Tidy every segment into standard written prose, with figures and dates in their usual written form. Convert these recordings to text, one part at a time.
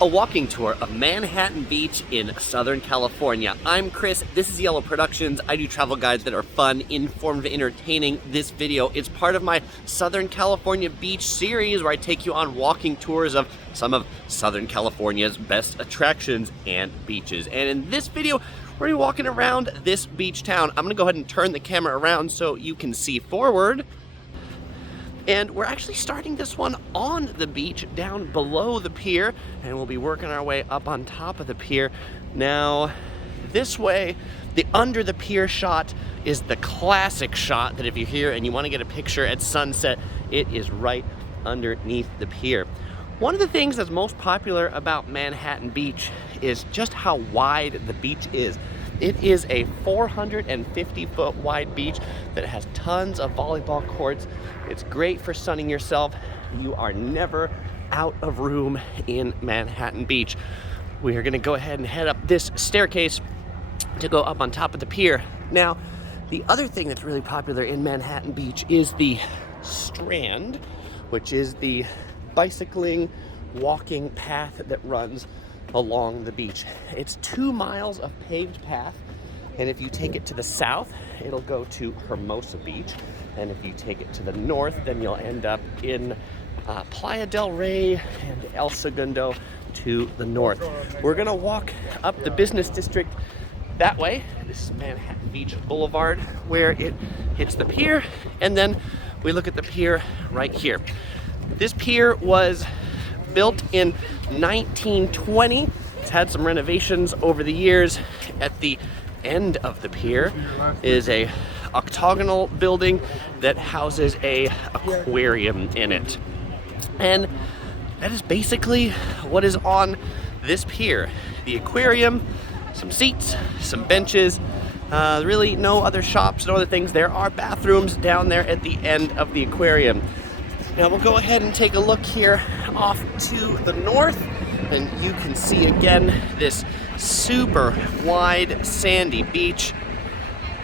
a walking tour of Manhattan Beach in Southern California. I'm Chris, this is Yellow Productions. I do travel guides that are fun, informative, entertaining. This video is part of my Southern California beach series where I take you on walking tours of some of Southern California's best attractions and beaches. And in this video, we're gonna be walking around this beach town. I'm gonna go ahead and turn the camera around so you can see forward. And we're actually starting this one on the beach down below the pier, and we'll be working our way up on top of the pier. Now, this way, the under the pier shot is the classic shot that if you're here and you want to get a picture at sunset, it is right underneath the pier. One of the things that's most popular about Manhattan Beach is just how wide the beach is. It is a 450-foot wide beach that has tons of volleyball courts. It's great for sunning yourself. You are never out of room in Manhattan Beach. We are gonna go ahead and head up this staircase to go up on top of the pier. Now, the other thing that's really popular in Manhattan Beach is the Strand, which is the bicycling, walking path that runs along the beach. It's 2 miles of paved path, and if you take it to the south, it'll go to Hermosa Beach, and if you take it to the north, then you'll end up in Playa del Rey and El Segundo to the north. We're gonna walk up the business district that way. This is Manhattan Beach Boulevard, where it hits the pier, and then we look at the pier right here. This pier was built in 1920. It's had some renovations over the years. At the end of the pier is a octagonal building that houses a aquarium in it. And that is basically what is on this pier. The aquarium, some seats, some benches, really no other shops, no other things. There are bathrooms down there at the end of the aquarium. Now we'll go ahead and take a look here off to the north, and you can see again this super wide sandy beach.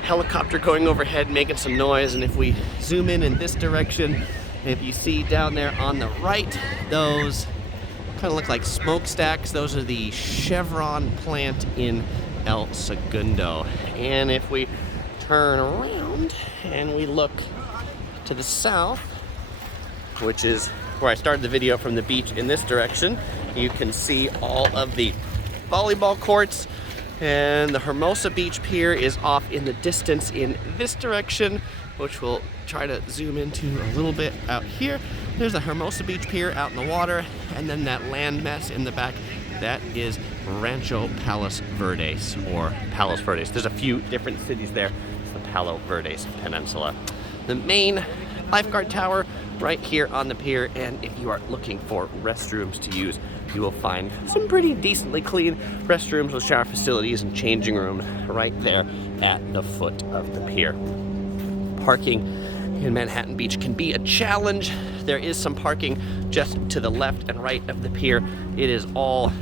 Helicopter going overhead making some noise, and if we zoom in this direction, if you see down there on the right, those kind of look like smokestacks. Those are the Chevron plant in El Segundo. And if we turn around and we look to the south, which is where I started the video from the beach in this direction, you can see all of the volleyball courts, and the Hermosa Beach Pier is off in the distance in this direction, which we'll try to zoom into a little bit out here. There's the Hermosa Beach Pier out in the water, and then that landmass in the back, that is Rancho Palos Verdes, or Palos Verdes. There's a few different cities there. It's the Palos Verdes Peninsula. The main lifeguard tower right here on the pier, and if you are looking for restrooms to use, you will find some pretty decently clean restrooms with shower facilities and changing rooms right there at the foot of the pier. Parking in Manhattan Beach can be a challenge. There is some parking just to the left and right of the pier. It is all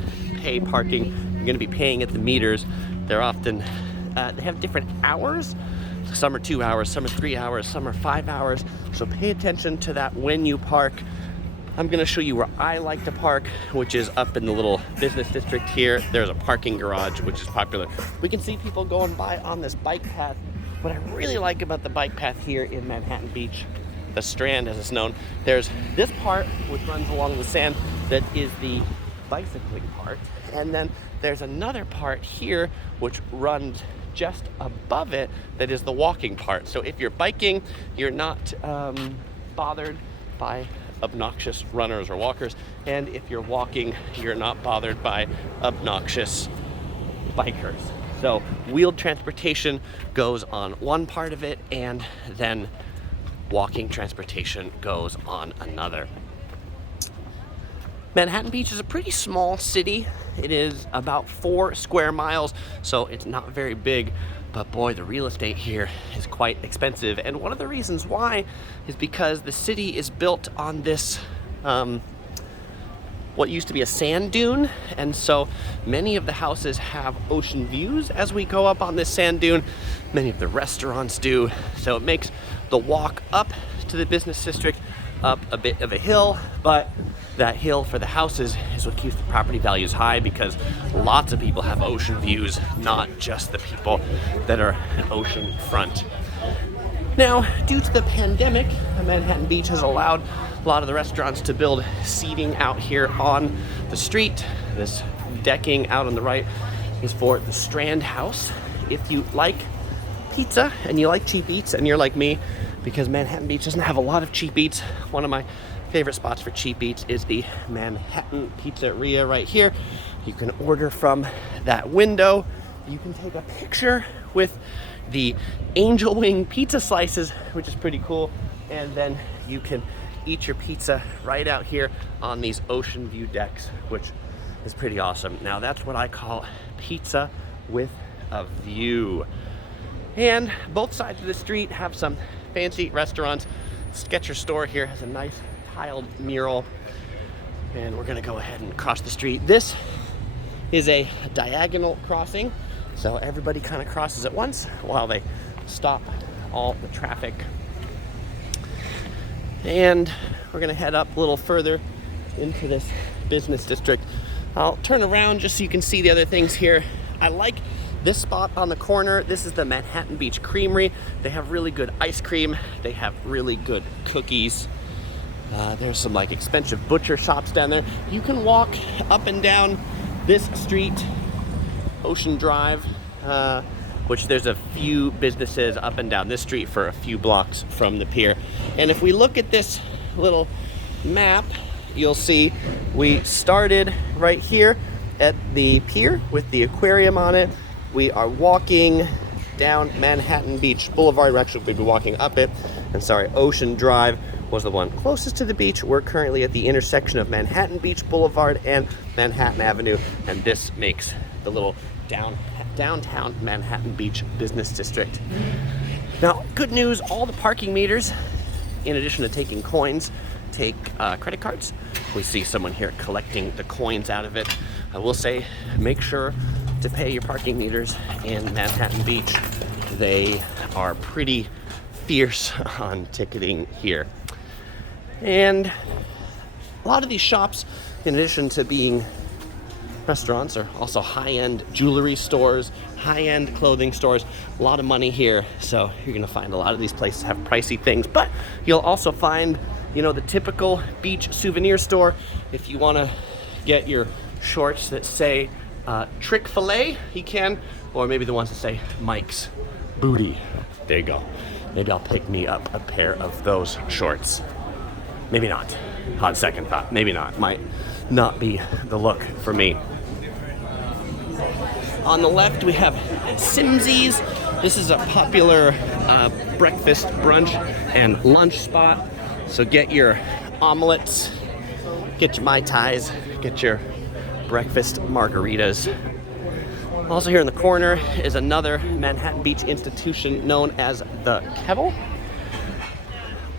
pay parking. You're going to be paying at the meters. They're often, they have different hours. Some are 2 hours, some are 3 hours, some are 5 hours. So pay attention to that when you park. I'm gonna show you where I like to park, which is up in the little business district here. There's a parking garage, which is popular. We can see people going by on this bike path. What I really like about the bike path here in Manhattan Beach, the Strand as it's known, there's this part which runs along the sand that is the bicycling part. And then there's another part here which runs just above it that is the walking part. So if you're biking, you're not bothered by obnoxious runners or walkers, and if you're walking, you're not bothered by obnoxious bikers. So wheeled transportation goes on one part of it, and then walking transportation goes on another. Manhattan Beach is a pretty small city. It is about 4 square miles, so it's not very big, but boy, the real estate here is quite expensive. And one of the reasons why is because the city is built on this, what used to be a sand dune, and so many of the houses have ocean views as we go up on this sand dune. Many of the restaurants do, so it makes the walk up to the business district up a bit of a hill, but that hill for the houses is what keeps the property values high, because lots of people have ocean views, not just the people that are oceanfront. Now, due to the pandemic, Manhattan Beach has allowed a lot of the restaurants to build seating out here on the street. This decking out on the right is for the Strand house. If you like pizza and you like cheap eats, and you're like me, because Manhattan Beach doesn't have a lot of cheap eats, one of my favorite spots for cheap eats is the Manhattan Pizzeria right here. You can order from that window. You can take a picture with the angel wing pizza slices, which is pretty cool, and then you can eat your pizza right out here on these ocean view decks, which is pretty awesome. Now that's what I call pizza with a view. And both sides of the street have some fancy restaurants. Sketcher store here has a nice tiled mural, and we're gonna go ahead and cross the street. This is a diagonal crossing, so everybody kind of crosses at once while they stop all the traffic. And we're gonna head up a little further into this business district. I'll turn around just so you can see the other things here. I like this spot on the corner. This is the Manhattan Beach Creamery. They have really good ice cream. They have really good cookies. There's some like expensive butcher shops down there. You can walk up and down this street, Ocean Drive, which there's a few businesses up and down this street for a few blocks from the pier. And if we look at this little map, you'll see we started right here at the pier with the aquarium on it. We are walking down Manhattan Beach Boulevard. We're actually be walking up it. And sorry, Ocean Drive was the one closest to the beach. We're currently at the intersection of Manhattan Beach Boulevard and Manhattan Avenue, and this makes the little downtown Manhattan Beach business district. Now, good news, all the parking meters, in addition to taking coins, take credit cards. We see someone here collecting the coins out of it. I will say, make sure to pay your parking meters in Manhattan Beach. They are pretty fierce on ticketing here. And a lot of these shops, in addition to being restaurants, are also high-end jewelry stores, high-end clothing stores. A lot of money here, so you're gonna find a lot of these places have pricey things, but you'll also find, you know, the typical beach souvenir store. If you wanna get your shorts that say Chick-fil-A, you can, or maybe the ones that say Mike's Booty. There you go. Maybe I'll pick me up a pair of those shorts. Maybe not. Hot second thought, maybe not. Might not be the look for me. On the left, we have Simsi's. This is a popular breakfast, brunch, and lunch spot. So get your omelets, get your Mai Tais, get your breakfast margaritas. Also here in the corner is another Manhattan Beach institution known as the Kevel.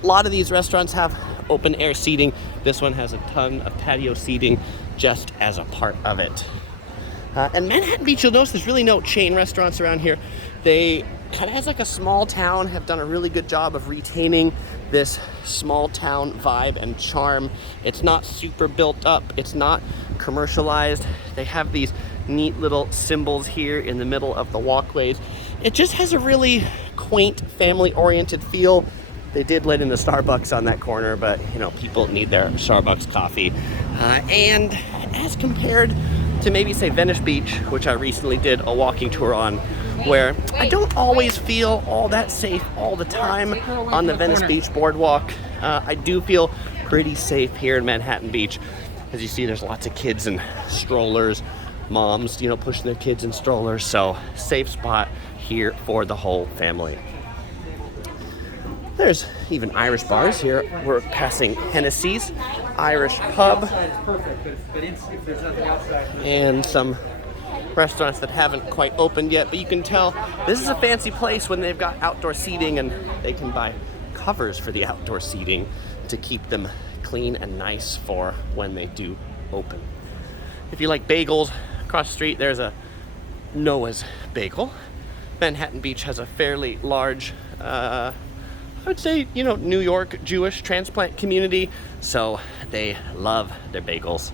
A lot of these restaurants have open air seating. This one has a ton of patio seating just as a part of it. And Manhattan Beach, you'll notice there's really no chain restaurants around here. They kind of, as like a small town, have done a really good job of retaining this small town vibe and charm. It's not super built up. It's not commercialized. They have these neat little symbols here in the middle of the walkways. It just has a really quaint, family-oriented feel. They did let in the Starbucks on that corner, but you know, people need their Starbucks coffee. And as compared to maybe say Venice Beach, which I recently did a walking tour on, where I don't always feel all that safe all the time on the Venice Beach boardwalk. I do feel pretty safe here in Manhattan Beach. As you see, there's lots of kids and strollers, moms, you know, pushing their kids in strollers. So safe spot here for the whole family. There's even Irish bars here. We're passing Hennessy's Irish Pub and some restaurants that haven't quite opened yet, but you can tell this is a fancy place when they've got outdoor seating, and they can buy covers for the outdoor seating to keep them clean and nice for when they do open. If you like bagels, across the street there's a Noah's Bagel. Manhattan Beach has a fairly large I would say, you know, New York Jewish transplant community, so they love their bagels.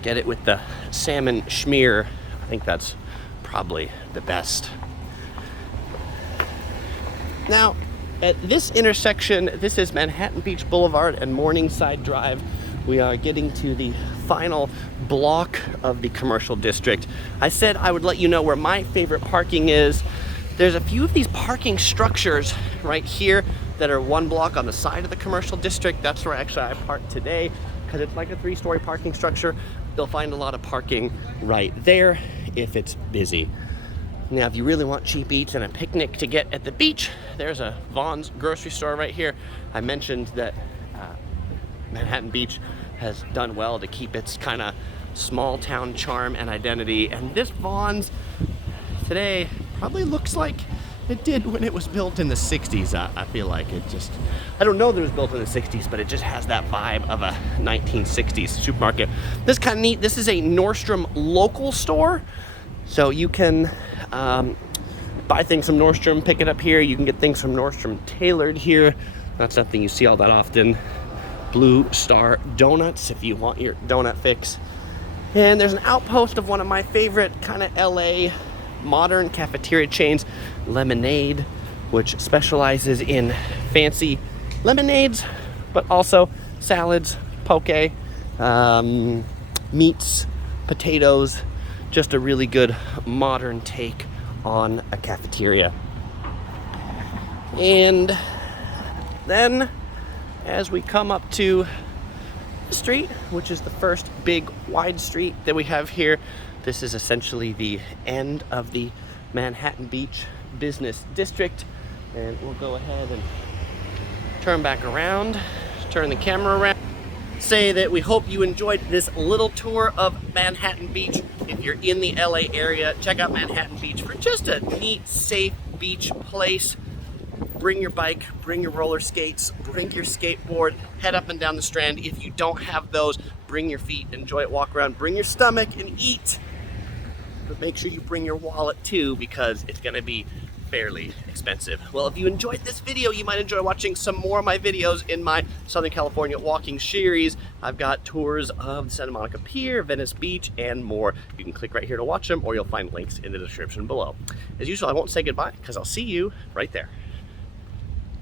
Get it with the salmon schmear. I think that's probably the best. Now, at this intersection, this is Manhattan Beach Boulevard and Morningside Drive. We are getting to the final block of the commercial district. I said I would let you know where my favorite parking is. There's a few of these parking structures right here that are one block on the side of the commercial district. That's where actually I parked today, because it's like a 3-story parking structure. You'll find a lot of parking right there if it's busy. Now, if you really want cheap eats and a picnic to get at the beach, there's a Vaughn's grocery store right here. I mentioned that Manhattan Beach has done well to keep its kind of small town charm and identity, and this Vaughn's today probably looks like it did when it was built in the 60s. I feel like it just, I don't know that it was built in the 60s, but it just has that vibe of a 1960s supermarket. This is kind of neat. This is a Nordstrom local store, so you can buy things from Nordstrom, pick it up here. You can get things from Nordstrom tailored here. That's something you see all that often. Blue Star Donuts if you want your donut fix. And there's an outpost of one of my favorite kind of LA modern cafeteria chains, Lemonade, which specializes in fancy lemonades, but also salads, poke, meats, potatoes, just a really good modern take on a cafeteria. And then as we come up to the street, which is the first big wide street that we have here, this is essentially the end of the Manhattan Beach Business District. And we'll go ahead and turn back around, turn the camera around. Say that we hope you enjoyed this little tour of Manhattan Beach. If you're in the LA area, check out Manhattan Beach for just a neat, safe beach place. Bring your bike, bring your roller skates, bring your skateboard, head up and down the Strand. If you don't have those, bring your feet, enjoy it, walk around, bring your stomach and eat. But make sure you bring your wallet too, because it's gonna be fairly expensive. Well, if you enjoyed this video, you might enjoy watching some more of my videos in my Southern California walking series. I've got tours of Santa Monica Pier, Venice Beach, and more. You can click right here to watch them, or you'll find links in the description below. As usual, I won't say goodbye, because I'll see you right there.